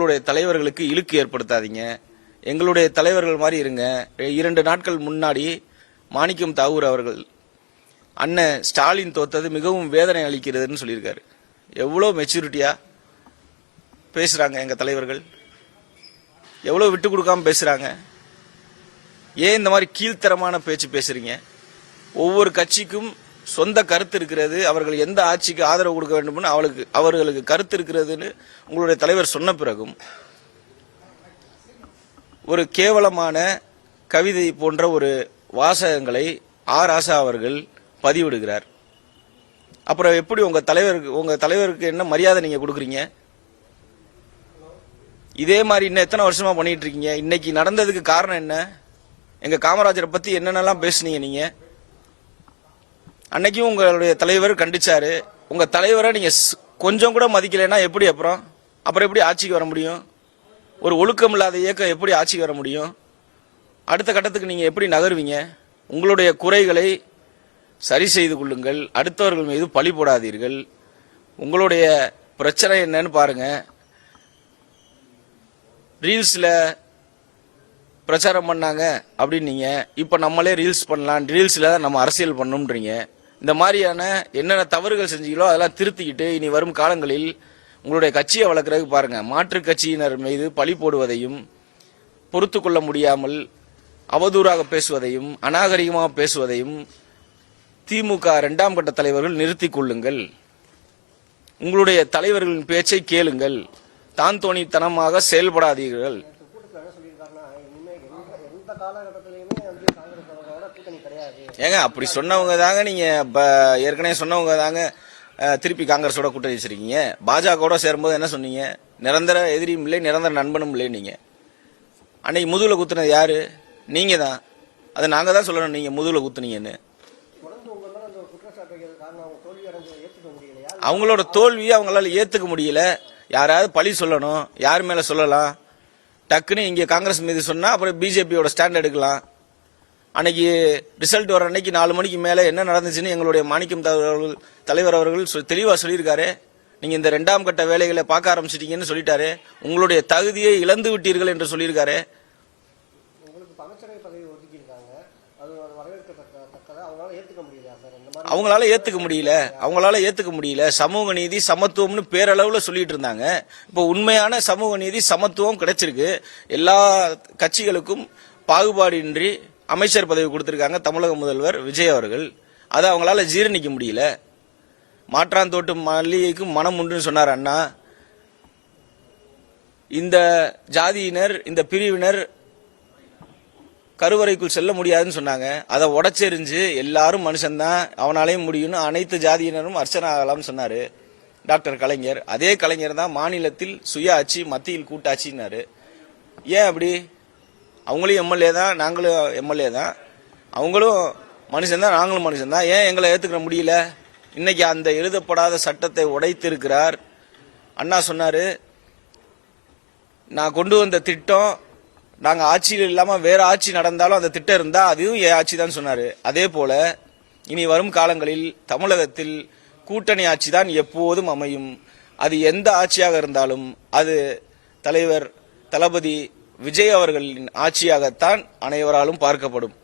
எங்களுடைய தலைவர்களுக்கு இழுக்கு ஏற்படுத்தாதீங்க. எங்களுடைய தலைவர்கள் மாதிரி இருங்க. 2 நாட்கள் முன்னாடி மாணிக்கம் தாகூர் அவர்கள் அண்ணன் ஸ்டாலின் தோத்தது மிகவும் வேதனை அளிக்கிறதுன்னு சொல்லியிருக்காரு. எவ்வளோ மெச்சூரிட்டியா பேசுறாங்க எங்க தலைவர்கள், எவ்வளோ விட்டு கொடுக்காம பேசுறாங்க. ஏன் இந்த மாதிரி கீழ்த்தரமான பேச்சு பேசுறீங்க? ஒவ்வொரு கட்சிக்கும் சொந்த கருத்து இருக்கிறது. அவர்கள் எந்த ஆட்சிக்கு ஆதரவு கொடுக்க வேண்டும் அவர்களுக்கு கருத்து இருக்கிறதுன்னு உங்களுடைய தலைவர் சொன்ன பிறகும் ஒரு கேவலமான கவிதை போன்ற ஒரு வாசகங்களை ராசா அவர்கள் பதிவிடுகிறார். அப்புறம் எப்படி உங்க தலைவருக்கு என்ன மரியாதை நீங்க கொடுக்குறீங்க? இதே மாதிரி இன்னும் எத்தனை வருஷமா பண்ணிட்டு இருக்கீங்க? இன்னைக்கு நடந்ததுக்கு காரணம் என்ன? எங்க காமராஜரை பத்தி என்னென்னலாம் பேசுனீங்க நீங்க? அன்னைக்கும் உங்களுடைய தலைவர் கண்டிச்சாரு. உங்க தலைவரை நீங்க கொஞ்சம் கூட மதிக்கலைன்னா எப்படி அப்புறம் எப்படி ஆட்சிக்கு வர முடியும்? ஒரு ஒழுக்கம் இல்லாத இயக்கம் எப்படி ஆட்சிக்கு வர முடியும்? அடுத்த கட்டத்துக்கு நீங்க எப்படி நகருவீங்க? உங்களுடைய குறைகளை சரி செய்து கொள்ளுங்கள். அடுத்தவர்கள் மீது பழி போடாதீர்கள். உங்களுடைய பிரச்சனை என்னன்னு பாருங்க. ரீல்ஸ்ல பிரச்சாரம் பண்ணாங்க அப்படின்னீங்க. இப்ப நம்மளே ரீல்ஸ் பண்ணலாம், ரீல்ஸ்ல நம்ம அரசியல் பண்ணணும்ன்றீங்க. இந்த மாதிரியான என்னென்ன தவறுகள் செஞ்சீங்களோ அதெல்லாம் திருத்திக்கிட்டு இனி வரும் காலங்களில் உங்களுடைய கட்சியை வளர்க்கறதுக்கு பாருங்க. மாற்றுக் கட்சியினர் மீது பழி போடுவதையும், பொறுத்து கொள்ள முடியாமல் அவதூறாக பேசுவதையும், அநாகரிகமாக பேசுவதையும் திமுக 2ஆம் கட்ட தலைவர்கள் நிறுத்திக் கொள்ளுங்கள். உங்களுடைய தலைவர்களின் பேச்சை கேளுங்கள். தான் தோணித்தனமாக செயல்படாதீர்கள். ஏங்க அப்படி சொன்னவங்க தாங்க நீங்க ஏற்கனவே சொன்னவங்க தாங்க திருப்பி காங்கிரஸோட கூட்டணி வச்சிருக்கீங்க. பாஜகவோட சேரும்போது என்ன சொன்னீங்க? நிரந்தர எதிரியும் இல்லை, நிரந்தர நண்பனும் இல்லை. நீங்க அன்னைக்கு முதுகுல குத்துனது யாரு? நீங்க தான். அதை நாங்க தான் சொல்லணும் நீங்க முதுகுல குத்துனீங்கன்னு. அவங்களோட தோல்வியை அவங்களால ஏத்துக்க முடியல. யாராவது பழி சொல்லணும், யார் மேல சொல்லலாம்? டக்குன்னு இங்க காங்கிரஸ் மீது சொன்னா அப்புறம் பிஜேபியோட ஸ்டாண்ட் எடுக்கலாம். அன்னைக்கு ரிசல்ட் வர அன்னைக்கு 4 மணிக்கு மேல என்ன நடந்துச்சுன்னு எங்களுடைய மாணிக்கம் தலைவர் அவர்கள் தெளிவா சொல்லியிருக்காரு. நீங்க இந்த 2ஆம் கட்ட வேலைகளை பார்க்க ஆரம்பிச்சிட்டீங்கன்னு சொல்லிட்டாரு. உங்களுடைய தகுதியை இழந்து விட்டீர்கள் என்று சொல்லியிருக்காரு. அவங்களால ஏத்துக்க முடியல. சமூக நீதி சமத்துவம்னு பேரளவுல சொல்லிட்டு இருந்தாங்க. இப்போ உண்மையான சமூக நீதி சமத்துவம் கிடைச்சிருக்கு. எல்லா கட்சிகளுக்கும் பாகுபாடின்றி அமைச்சர் பதவி கொடுத்திருக்காங்க தமிழக முதல்வர் விஜய் அவர்கள். அதை அவங்களால ஜீரணிக்க முடியல. மாற்றாந்தோட்டு மல்லிகைக்கும் மனம் உண்டுன்னு சொன்னார் அண்ணா. இந்த ஜாதியினர், இந்த பிரிவினர் கருவறைக்குள் செல்ல முடியாதுன்னு சொன்னாங்க. அதை உடச்செறிஞ்சு எல்லாரும் மனுஷன்தான், அவனாலேயும் முடியும்னு அனைத்து ஜாதியினரும் அர்ச்சனை ஆகலாம்னு சொன்னாரு டாக்டர் கலைஞர். அதே கலைஞர் தான் மாநிலத்தில் சுய ஆட்சி, மத்தியில் கூட்டாட்சின்னாரு. ஏன் அப்படி? அவங்களும் எம்எல்ஏ தான், நாங்களும் எம்எல்ஏ தான். அவங்களும் மனுஷன் தான், நாங்களும் மனுஷன் தான். ஏன் எங்களை ஏத்துக்க முடியல? இன்னைக்கு அந்த எழுதப்படாத சட்டத்தை உடைத்திருக்கிறார். அண்ணா சொன்னாரு, நான் கொண்டு வந்த திட்டம் நாங்க ஆட்சியில் இல்லாம வேற ஆட்சி நடந்தாலும் அந்த திட்டம் இருந்தா அதுவும் என் ஆட்சி தான் சொன்னாரு. அதே போல இனி வரும் காலங்களில் தமிழகத்தில் கூட்டணி ஆட்சி தான் எப்போதும் அமையும். அது எந்த ஆட்சியாக இருந்தாலும் அது தலைவர் தளபதி விஜய் அவர்களின் ஆட்சியாகத்தான் அனைவராலும் பார்க்கப்படும்.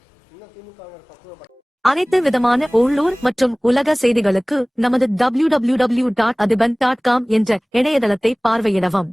அனைத்து விதமான உள்ளூர் மற்றும் உலக செய்திகளுக்கு நமது www.adhiban.com என்ற இணையதளத்தை பார்வையிடவும்.